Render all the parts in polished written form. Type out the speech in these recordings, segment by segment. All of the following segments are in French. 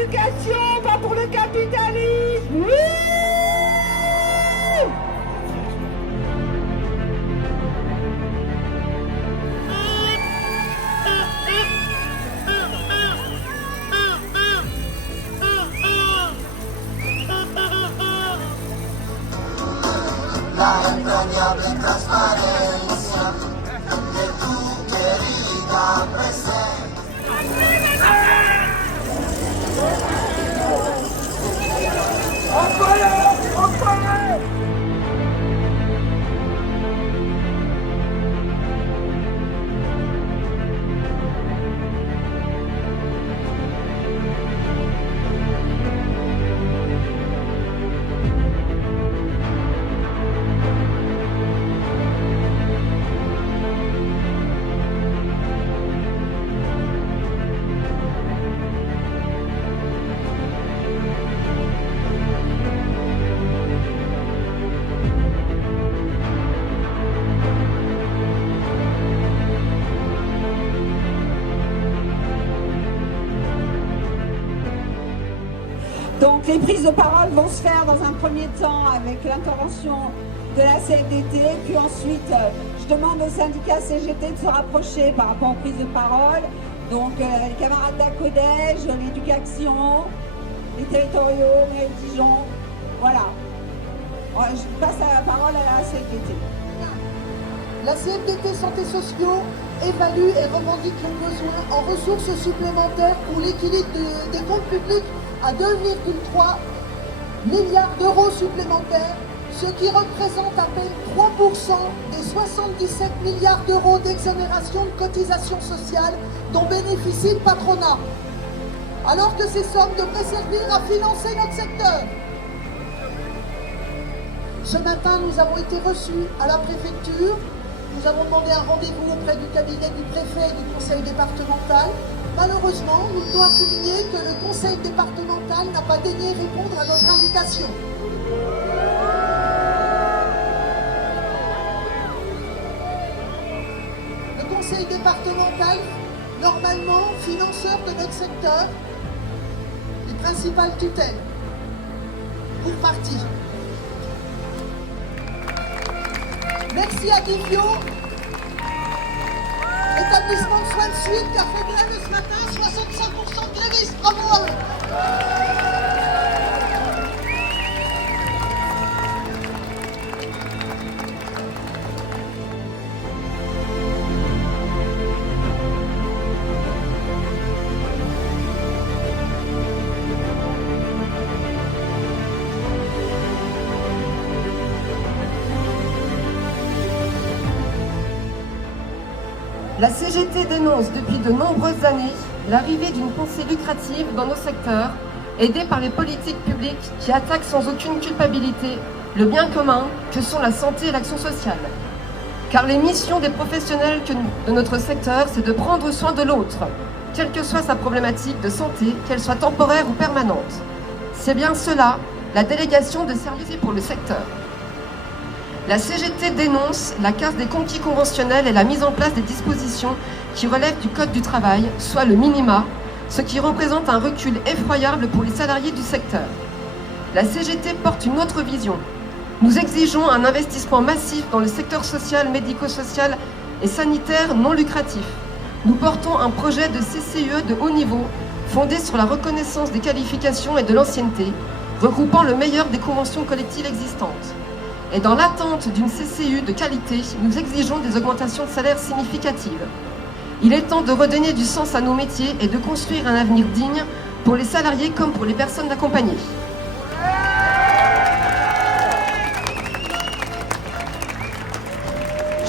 l'éducation, pas pour le capitalisme. Oui. La entrañable transparencia de tu querida presencia. Donc les prises de parole vont se faire dans un premier temps avec l'intervention de la CFDT, puis ensuite je demande au syndicat CGT de se rapprocher par rapport aux prises de parole. Donc les camarades d'Acodège, l'éducation, les territoriaux, les Dijon, voilà. Je passe la parole à la CFDT. La CFDT Santé Sociaux évalue et revendique le besoin en ressources supplémentaires pour l'équilibre des comptes publics à 2,3 milliards d'euros supplémentaires, ce qui représente à peine 3% des 77 milliards d'euros d'exonération de cotisations sociales dont bénéficie le patronat, alors que ces sommes devraient servir à financer notre secteur. Ce matin, nous avons été reçus à la préfecture. Nous avons demandé un rendez-vous auprès du cabinet du préfet et du conseil départemental. Malheureusement, nous devons souligner que le conseil départemental n'a pas daigné répondre à notre invitation. Le conseil départemental, normalement financeur de notre secteur, les principales tutelles, pour partir. Merci à Guivio, établissement de soins de suite qui a fait grève ce matin, 65% de grévistes, bravo à eux. La CGT dénonce depuis de nombreuses années l'arrivée d'une pensée lucrative dans nos secteurs, aidée par les politiques publiques qui attaquent sans aucune culpabilité le bien commun que sont la santé et l'action sociale. Car les missions des professionnels de notre secteur, c'est de prendre soin de l'autre, quelle que soit sa problématique de santé, qu'elle soit temporaire ou permanente. C'est bien cela, la délégation de services pour le secteur. La CGT dénonce la casse des conquis conventionnels et la mise en place des dispositions qui relèvent du Code du travail, soit le minima, ce qui représente un recul effroyable pour les salariés du secteur. La CGT porte une autre vision. Nous exigeons un investissement massif dans le secteur social, médico-social et sanitaire non lucratif. Nous portons un projet de CCE de haut niveau, fondé sur la reconnaissance des qualifications et de l'ancienneté, regroupant le meilleur des conventions collectives existantes. Et dans l'attente d'une CCU de qualité, nous exigeons des augmentations de salaire significatives. Il est temps de redonner du sens à nos métiers et de construire un avenir digne pour les salariés comme pour les personnes accompagnées.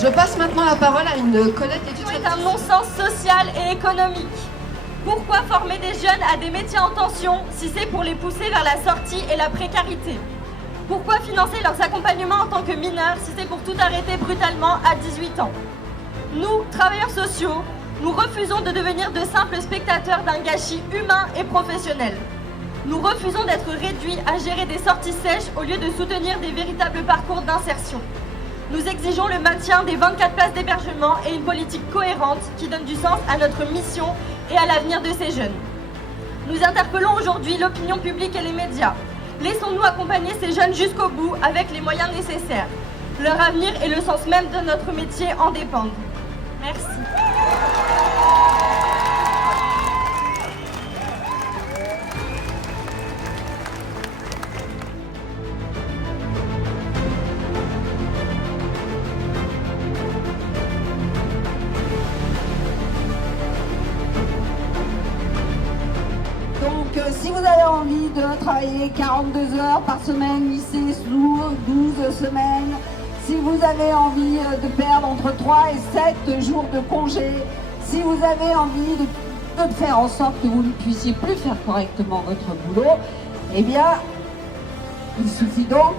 Je passe maintenant la parole à une collègue étudiante. C'est un non-sens social et économique. Pourquoi former des jeunes à des métiers en tension si c'est pour les pousser vers la sortie et la précarité ? Pourquoi financer leurs accompagnements en tant que mineurs si c'est pour tout arrêter brutalement à 18 ans ? Nous, travailleurs sociaux, nous refusons de devenir de simples spectateurs d'un gâchis humain et professionnel. Nous refusons d'être réduits à gérer des sorties sèches au lieu de soutenir des véritables parcours d'insertion. Nous exigeons le maintien des 24 places d'hébergement et une politique cohérente qui donne du sens à notre mission et à l'avenir de ces jeunes. Nous interpellons aujourd'hui l'opinion publique et les médias. Laissons-nous accompagner ces jeunes jusqu'au bout avec les moyens nécessaires. Leur avenir et le sens même de notre métier en dépendent. Merci. Donc, si vous avez envie de travailler 42 heures par semaine, lycée sous 12 semaines, si vous avez envie de perdre entre 3 et 7 jours de congé, si vous avez envie de faire en sorte que vous ne puissiez plus faire correctement votre boulot, eh bien, il suffit donc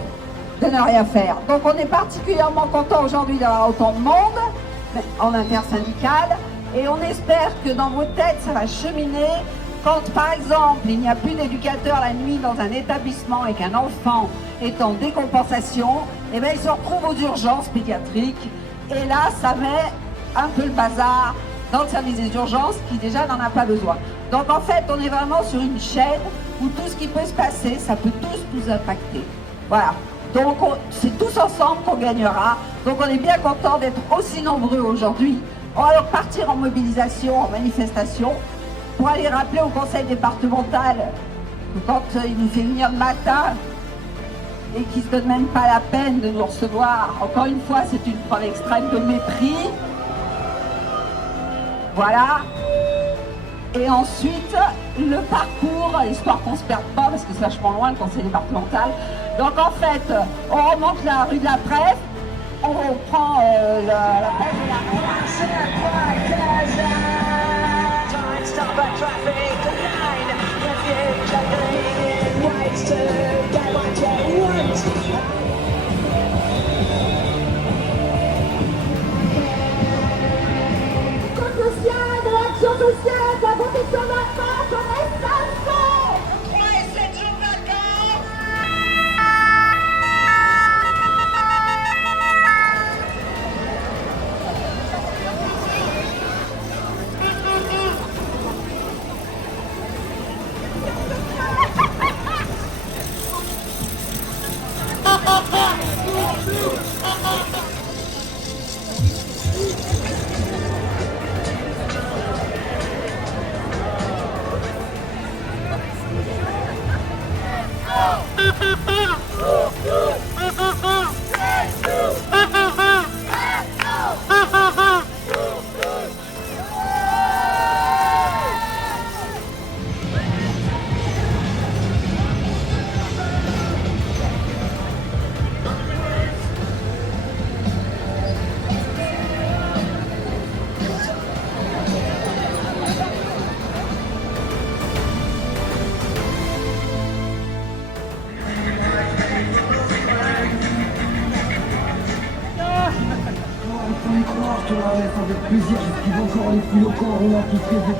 de ne rien faire. Donc, on est particulièrement content aujourd'hui d'avoir autant de monde en intersyndical et on espère que dans vos têtes, ça va cheminer. Quand, par exemple, il n'y a plus d'éducateur la nuit dans un établissement et qu'un enfant est en décompensation, eh bien, il se retrouve aux urgences pédiatriques. Et là, ça met un peu le bazar dans le service des urgences qui déjà n'en a pas besoin. Donc, en fait, on est vraiment sur une chaîne où tout ce qui peut se passer, ça peut tous nous impacter. Voilà. Donc, c'est tous ensemble qu'on gagnera. Donc, on est bien content d'être aussi nombreux aujourd'hui. On va donc partir en mobilisation, en manifestation, pour aller rappeler au conseil départemental que quand il nous fait venir le matin et qu'il ne se donne même pas la peine de nous recevoir, encore une fois, c'est une preuve extrême de mépris. Voilà. Et ensuite, le parcours, histoire qu'on ne se perde pas, parce que c'est vachement loin le conseil départemental. Donc en fait, on remonte la rue de la Presse, on prend la Presse de la Stop at traffic line, refuge and green ways to get what you want. Cause sociale, de l'action sociale, de la protection de la femme, on est 500. 3 et 7 jours vacances. Avec plaisir, j'esquive encore les fouilles au corps, on a tous fait des